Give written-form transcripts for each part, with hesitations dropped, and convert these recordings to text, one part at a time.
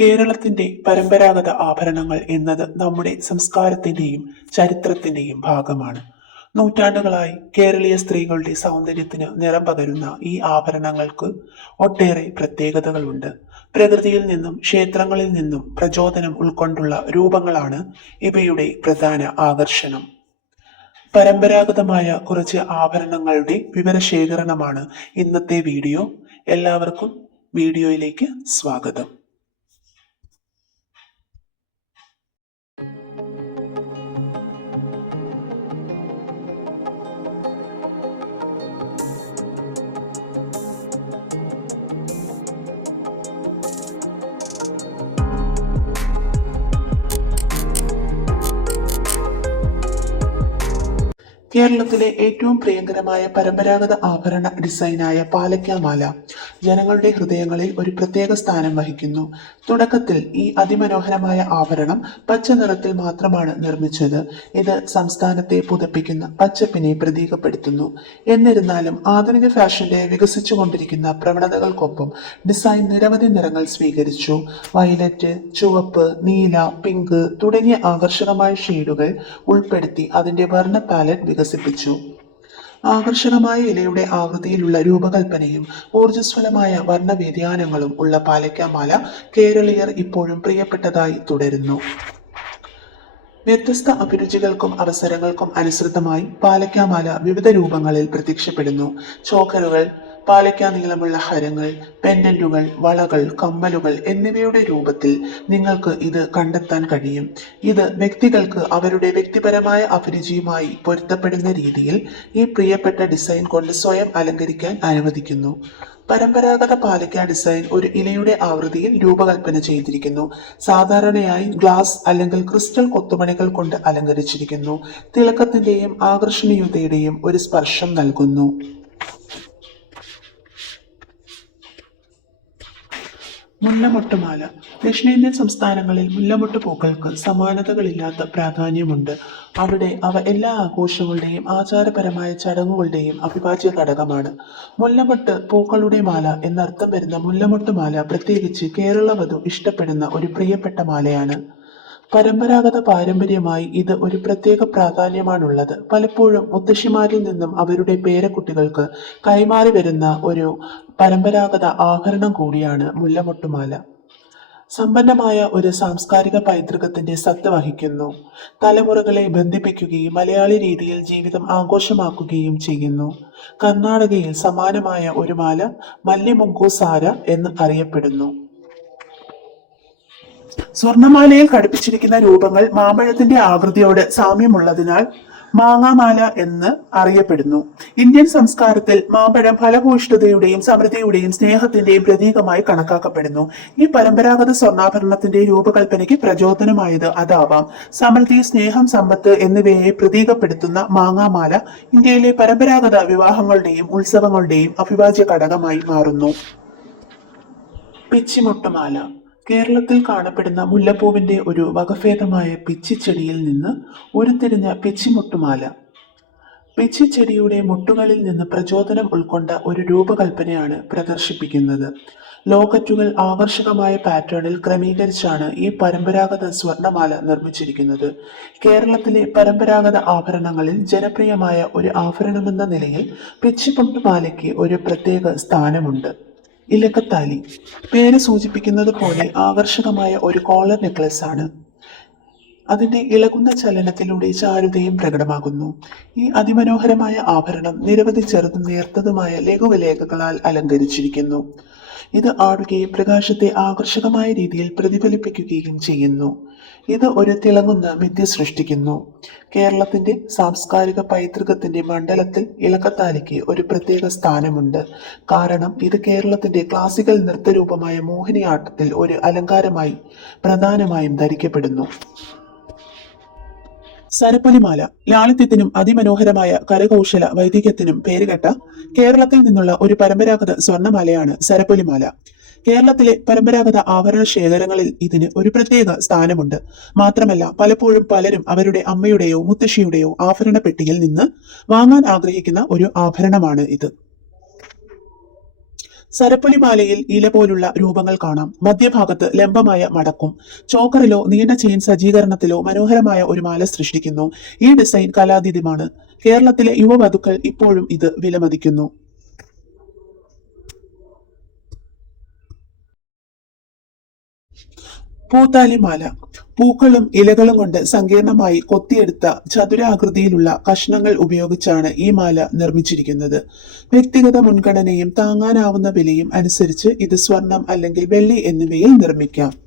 കേരളത്തിന്റെ പരമ്പരാഗത ആഭരണങ്ങൾ എന്നത് നമ്മുടെ സംസ്കാരത്തിന്റെയും ചരിത്രത്തിന്റെയും ഭാഗമാണ്. നൂറ്റാണ്ടുകളായി കേരളീയ സ്ത്രീകളുടെ സൗന്ദര്യത്തിന് നിറം പകരുന്ന ഈ ആഭരണങ്ങൾക്ക് ഒട്ടേറെ പ്രത്യേകതകളുണ്ട്. പ്രകൃതിയിൽ നിന്നും ക്ഷേത്രങ്ങളിൽ നിന്നും പ്രചോദനം ഉൾക്കൊണ്ടുള്ള രൂപങ്ങളാണ് ഇവയുടെ പ്രധാന ആകർഷണം. പരമ്പരാഗതമായ കുറച്ച് ആഭരണങ്ങളുടെ വിവരശേഖരണമാണ് ഇന്നത്തെ വീഡിയോ. എല്ലാവർക്കും വീഡിയോയിലേക്ക് സ്വാഗതം. കേരളത്തിലെ ഏറ്റവും പ്രിയങ്കരമായ പരമ്പരാഗത ആഭരണ ഡിസൈനായ പാലക്കാമാല ജനങ്ങളുടെ ഹൃദയങ്ങളിൽ ഒരു പ്രത്യേക സ്ഥാനം വഹിക്കുന്നു. തുടക്കത്തിൽ ഈ അതിമനോഹരമായ ആഭരണം പച്ച നിറത്തിൽ മാത്രമാണ് നിർമ്മിച്ചത്. ഇത് സംസ്ഥാനത്തെ പുതപ്പിക്കുന്ന പച്ചപ്പിനെ പ്രതീകപ്പെടുത്തുന്നു. എന്നിരുന്നാലും ആധുനിക ഫാഷന്റെ വികസിച്ചുകൊണ്ടിരിക്കുന്ന പ്രവണതകൾക്കൊപ്പം ഡിസൈൻ നിരവധി നിറങ്ങൾ സ്വീകരിച്ചു. വയലറ്റ്, ചുവപ്പ്, നീല, പിങ്ക് തുടങ്ങിയ ആകർഷകമായ ഷെയ്ഡുകൾ ഉൾപ്പെടുത്തി അതിന്റെ വർണ്ണ പാലറ്റ് വികസിപ്പിച്ചു. ആകർഷകമായ ഇലയുടെ ആകൃതിയിലുള്ള രൂപകൽപ്പനയും ഊർജ്ജസ്വലമായ വർണ്ണ വ്യതിയാനങ്ങളും ഉള്ള പാലക്കാമാല കേരളീയർ ഇപ്പോഴും പ്രിയപ്പെട്ടതായി തുടരുന്നു. വ്യത്യസ്ത അഭിരുചികൾക്കും അവസരങ്ങൾക്കും അനുസൃതമായി പാലക്കാമാല വിവിധ രൂപങ്ങളിൽ പ്രത്യക്ഷപ്പെടുന്നു. ചോക്കറുകൾ, പാലക്ക നീളമുള്ള ഹരങ്ങൾ, പെൻഡന്റുകൾ, വളകൾ, കമ്മലുകൾ എന്നിവയുടെ രൂപത്തിൽ നിങ്ങൾക്ക് ഇത് കണ്ടെത്താൻ കഴിയും. ഇത് വ്യക്തികൾക്ക് അവരുടെ വ്യക്തിപരമായ അഭിരുചിയുമായി പൊരുത്തപ്പെടുന്ന രീതിയിൽ ഈ പ്രിയപ്പെട്ട ഡിസൈൻ കൊണ്ട് സ്വയം അലങ്കരിക്കാൻ അനുവദിക്കുന്നു. പരമ്പരാഗത പാലക്ക ഡിസൈൻ ഒരു ഇലയുടെ ആകൃതിയിൽ രൂപകൽപ്പന ചെയ്തിരിക്കുന്നു. സാധാരണയായി ഗ്ലാസ് അല്ലെങ്കിൽ ക്രിസ്റ്റൽ കൊത്തുപണികൾ കൊണ്ട് അലങ്കരിച്ചിരിക്കുന്നു. തിളക്കത്തിന്റെയും ആകർഷണീയതയുടെയും ഒരു സ്പർശം നൽകുന്നു. മുല്ലമൊട്ടുമാല. ദക്ഷിണേന്ത്യൻ സംസ്ഥാനങ്ങളിൽ മുല്ലമൊട്ട് പൂക്കൾക്ക് സമാനതകളില്ലാത്ത പ്രാധാന്യമുണ്ട്. അവിടെ അവ എല്ലാ ആഘോഷങ്ങളുടെയും ആചാരപരമായ ചടങ്ങുകളുടെയും അവിഭാജ്യ ഘടകമാണ്. മുല്ലമൊട്ട് പൂക്കളുടെ മാല എന്നർത്ഥം വരുന്ന മുല്ലമൊട്ടുമാല പ്രത്യേകിച്ച് കേരള വധു ഇഷ്ടപ്പെടുന്ന ഒരു പ്രിയപ്പെട്ട മാലയാണ്. പാരമ്പര്യമായി ഇത് ഒരു പ്രത്യേക പ്രാധാന്യമാണുള്ളത്. പലപ്പോഴും മുത്തശ്ശിമാരിൽ നിന്നും അവരുടെ പേരക്കുട്ടികൾക്ക് കൈമാറി വരുന്ന ഒരു പരമ്പരാഗത ആഭരണം കൂടിയാണ് മുല്ലമൊട്ടുമാല. സമ്പന്നമായ ഒരു സാംസ്കാരിക പൈതൃകത്തിന്റെ സത്ത് വഹിക്കുന്നു. തലമുറകളെ ബന്ധിപ്പിക്കുകയും മലയാളി രീതിയിൽ ജീവിതം ആഘോഷമാക്കുകയും ചെയ്യുന്നു. കർണാടകയിൽ സമാനമായ ഒരു മാല മല്ലിമുഗ്ഗു സാര എന്ന് അറിയപ്പെടുന്നു. സ്വർണമാലയിൽ ഘടിപ്പിച്ചിരിക്കുന്ന രൂപങ്ങൾ മാമ്പഴത്തിന്റെ ആകൃതിയോട് സാമ്യമുള്ളതിനാൽ മാങ്ങാമാല എന്ന് അറിയപ്പെടുന്നു. ഇന്ത്യൻ സംസ്കാരത്തിൽ മാമ്പഴം ഫലഭൂയിഷ്ഠതയുടെയും സമൃദ്ധിയുടെയും സ്നേഹത്തിന്റെയും പ്രതീകമായി കണക്കാക്കപ്പെടുന്നു. ഈ പരമ്പരാഗത സ്വർണ്ണാഭരണത്തിന്റെ രൂപകൽപ്പനയ്ക്ക് പ്രചോദനമായത് അതാവാം. സമൃദ്ധി, സ്നേഹം, സമ്പത്ത് എന്നിവയെ പ്രതീകപ്പെടുത്തുന്ന മാങ്ങാമാല ഇന്ത്യയിലെ പരമ്പരാഗത വിവാഹങ്ങളുടെയും ഉത്സവങ്ങളുടെയും അവിഭാജ്യ ഘടകമായി മാറുന്നു. പിച്ചിമൊട്ടുമാല. കേരളത്തിൽ കാണപ്പെടുന്ന മുല്ലപ്പൂവിന്റെ ഒരു വകഭേദമായ പിച്ചിച്ചെടിയിൽ നിന്ന് ഉരുത്തിരിഞ്ഞ പിച്ചിമൊട്ടുമാല. പിച്ചിച്ചെടിയുടെ മുട്ടുകളിൽ നിന്ന് പ്രചോദനം ഉൾക്കൊണ്ട ഒരു രൂപകൽപ്പനയാണ് പ്രദർശിപ്പിക്കുന്നത്. ലോക്കറ്റുകൾ ആകർഷകമായ പാറ്റേണിൽ ക്രമീകരിച്ചാണ് ഈ പരമ്പരാഗത സ്വർണമാല നിർമ്മിച്ചിരിക്കുന്നത്. കേരളത്തിലെ പരമ്പരാഗത ആഭരണങ്ങളിൽ ജനപ്രിയമായ ഒരു ആഭരണമെന്ന നിലയിൽ പിച്ചിമൊട്ടുമാലയ്ക്ക് ഒരു പ്രത്യേക സ്ഥാനമുണ്ട്. ഇലക്കത്താലി. പേര് സൂചിപ്പിക്കുന്നത് പോലെ ആകർഷകമായ ഒരു കോളർ നെക്ലസ് ആണ്. അതിന്റെ ഇളകുന്ന ചലനത്തിലൂടെ ചാരുതയും പ്രകടമാകുന്നു. ഈ അതിമനോഹരമായ ആഭരണം നിരവധി ചെറുതും നേർത്തതുമായ ലഘുവിലേഖകളാൽ അലങ്കരിച്ചിരിക്കുന്നു. ഇത് ആടുകയും പ്രകാശത്തെ ആകർഷകമായ രീതിയിൽ പ്രതിഫലിപ്പിക്കുകയും ചെയ്യുന്നു. ഇത് ഒരു തിളങ്ങുന്ന മിഥ്യ സൃഷ്ടിക്കുന്നു. കേരളത്തിന്റെ സാംസ്കാരിക പൈതൃകത്തിന്റെ മണ്ഡലത്തിൽ ഇലക്കത്താലിക്ക് ഒരു പ്രത്യേക സ്ഥാനമുണ്ട്. കാരണം ഇത് കേരളത്തിന്റെ ക്ലാസിക്കൽ നൃത്തരൂപമായ മോഹിനിയാട്ടത്തിൽ ഒരു അലങ്കാരമായി പ്രധാനമായും ധരിക്കപ്പെടുന്നു. സരപ്പൊലിമാല. ലാളിത്യത്തിനും അതിമനോഹരമായ കരകൗശല വൈദഗ്ധ്യത്തിനും പേരുകെട്ട കേരളത്തിൽ നിന്നുള്ള ഒരു പരമ്പരാഗത സ്വർണ്ണമാലയാണ് സരപ്പൊലിമാല. കേരളത്തിലെ പരമ്പരാഗത ആഭരണ ശേഖരങ്ങളിൽ ഇതിന് ഒരു പ്രത്യേക സ്ഥാനമുണ്ട്. മാത്രമല്ല പലപ്പോഴും പലരും അവരുടെ അമ്മയുടെയോ മുത്തശ്ശിയുടെയോ ആഭരണ പെട്ടിയിൽ നിന്ന് വാങ്ങാൻ ആഗ്രഹിക്കുന്ന ഒരു ആഭരണമാണ് ഇത്. സരപ്പൊലിമാലയിൽ ഇല പോലുള്ള രൂപങ്ങൾ കാണാം. മധ്യഭാഗത്ത് ലംബമായ മടക്കും. ചോക്കറിലോ നീണ്ട ചെയിൻ സജ്ജീകരണത്തിലോ മനോഹരമായ ഒരു മാല സൃഷ്ടിക്കുന്നു. ഈ ഡിസൈൻ കലാതീതമാണ്. കേരളത്തിലെ യുവവധുക്കൾ ഇപ്പോഴും ഇത് വിലമതിക്കുന്നു. പൂത്താലിമാല. പൂക്കളും ഇലകളും കൊണ്ട് സങ്കീർണമായി കൊത്തിയെടുത്ത ചതുരാകൃതിയിലുള്ള കഷ്ണങ്ങൾ ഉപയോഗിച്ചാണ് ഈ മാല നിർമ്മിച്ചിരിക്കുന്നത്. വ്യക്തിഗത മുൻഗണനയും താങ്ങാനാവുന്ന വിലയും അനുസരിച്ച് ഇത് സ്വർണം അല്ലെങ്കിൽ വെള്ളി എന്നിവയിൽ നിർമ്മിക്കാം.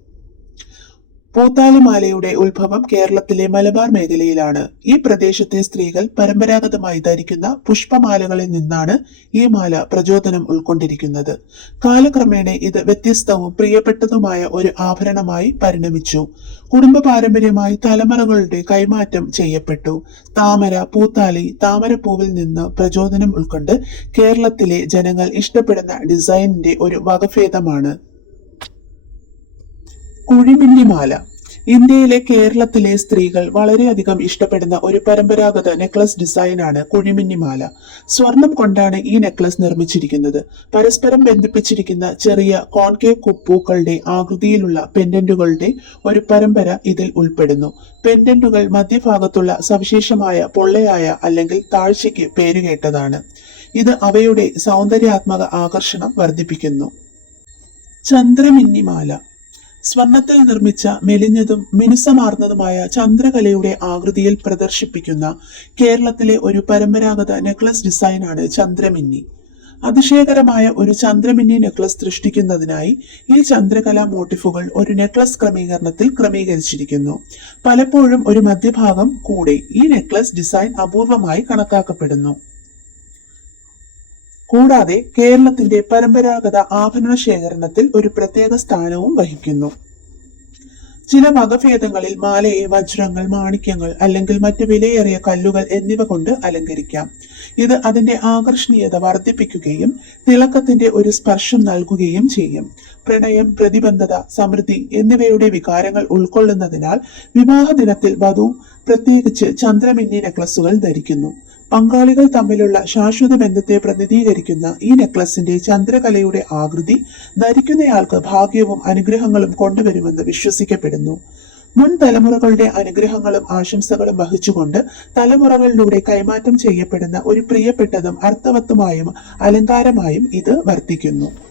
പൂത്താലിമാലയുടെ ഉത്ഭവം കേരളത്തിലെ മലബാർ മേഖലയിലാണ്. ഈ പ്രദേശത്തെ സ്ത്രീകൾ പരമ്പരാഗതമായി ധരിക്കുന്ന പുഷ്പമാലകളിൽ നിന്നാണ് ഈ മാല പ്രചോദനം ഉൾക്കൊണ്ടിരിക്കുന്നത്. കാലക്രമേണ ഇത് വ്യത്യസ്തവും പ്രിയപ്പെട്ടതുമായ ഒരു ആഭരണമായി പരിണമിച്ചു. കുടുംബ പാരമ്പര്യമായി തലമുറകളുടെ കൈമാറ്റം ചെയ്യപ്പെട്ടു. താമര, പൂത്താലി, താമരപ്പൂവിൽ നിന്ന് പ്രചോദനം ഉൾക്കൊണ്ട് കേരളത്തിലെ ജനങ്ങൾ ഇഷ്ടപ്പെടുന്ന ഡിസൈനിന്റെ ഒരു വകഭേദമാണ് കുഴിമിന്നിമാല. ഇന്ത്യയിലെ കേരളത്തിലെ സ്ത്രീകൾ വളരെയധികം ഇഷ്ടപ്പെടുന്ന ഒരു പരമ്പരാഗത നെക്ലസ് ഡിസൈനാണ് കുഴിമിന്നിമാല. സ്വർണം കൊണ്ടാണ് ഈ നെക്ലസ് നിർമ്മിച്ചിരിക്കുന്നത്. പരസ്പരം ബന്ധിപ്പിച്ചിരിക്കുന്ന ചെറിയ കോൺകേവ് പൂക്കളുടെ ആകൃതിയിലുള്ള പെൻഡന്റുകളുടെ ഒരു പരമ്പര ഇതിൽ ഉൾപ്പെടുന്നു. പെൻഡന്റുകൾ മധ്യഭാഗത്തുള്ള സവിശേഷമായ പൊള്ളയായ അല്ലെങ്കിൽ താഴ്ചയ്ക്ക് പേരുകേട്ടതാണ്. ഇത് അവയുടെ സൗന്ദര്യാത്മക ആകർഷണം വർദ്ധിപ്പിക്കുന്നു. ചന്ദ്രമിന്നിമാല. സ്വർണത്തിൽ നിർമ്മിച്ച മെലിഞ്ഞതും മിനുസമാർന്നതുമായ ചന്ദ്രകലയുടെ ആകൃതിയിൽ പ്രദർശിപ്പിക്കുന്ന കേരളത്തിലെ ഒരു പരമ്പരാഗത നെക്ലസ് ഡിസൈനാണ് ചന്ദ്രമിന്നി. അതിശയകരമായ ഒരു ചന്ദ്രമിന്നി നെക്ലസ് സൃഷ്ടിക്കുന്നതിനായി ഈ ചന്ദ്രകലാ മോട്ടിഫുകൾ ഒരു നെക്ലസ് ക്രമീകരണത്തിൽ ക്രമീകരിച്ചിരിക്കുന്നു. പലപ്പോഴും ഒരു മധ്യഭാഗം കൂടെ ഈ നെക്ലസ് ഡിസൈൻ അപൂർവമായി കണക്കാക്കപ്പെടുന്നു. കൂടാതെ കേരളത്തിന്റെ പരമ്പരാഗത ആഭരണ ശേഖരണത്തിൽ ഒരു പ്രത്യേക സ്ഥാനവും വഹിക്കുന്നു. ചില വകഭേദങ്ങളിൽ മാലയെ വജ്രങ്ങൾ, മാണിക്യങ്ങൾ അല്ലെങ്കിൽ മറ്റ് വിലയേറിയ കല്ലുകൾ എന്നിവ കൊണ്ട് അലങ്കരിക്കാം. ഇത് അതിന്റെ ആകർഷണീയത വർദ്ധിപ്പിക്കുകയും തിളക്കത്തിന്റെ ഒരു സ്പർശം നൽകുകയും ചെയ്യും. പ്രണയം, പ്രതിബദ്ധത, സമൃദ്ധി എന്നിവയുടെ വികാരങ്ങൾ ഉൾക്കൊള്ളുന്നതിനാൽ വിവാഹ ദിനത്തിൽ വധു പ്രത്യേകിച്ച് ചന്ദ്രമിന്നി നെക്ലസുകൾ ധരിക്കുന്നു. പങ്കാളികൾ തമ്മിലുള്ള ശാശ്വത ബന്ധത്തെ പ്രതിനിധീകരിക്കുന്ന ഈ നെക്ലസിന്റെ ചന്ദ്രകലയുടെ ആകൃതി ധരിക്കുന്നയാൾക്ക് ഭാഗ്യവും അനുഗ്രഹങ്ങളും കൊണ്ടുവരുമെന്ന് വിശ്വസിക്കപ്പെടുന്നു. മുൻ തലമുറകളുടെ അനുഗ്രഹങ്ങളും ആശംസകളും വഹിച്ചുകൊണ്ട് തലമുറകളിലൂടെ കൈമാറ്റം ചെയ്യപ്പെടുന്ന ഒരു പ്രിയപ്പെട്ടതും അർത്ഥവത്തുമായും അലങ്കാരമായും ഇത് വർത്തിക്കുന്നു.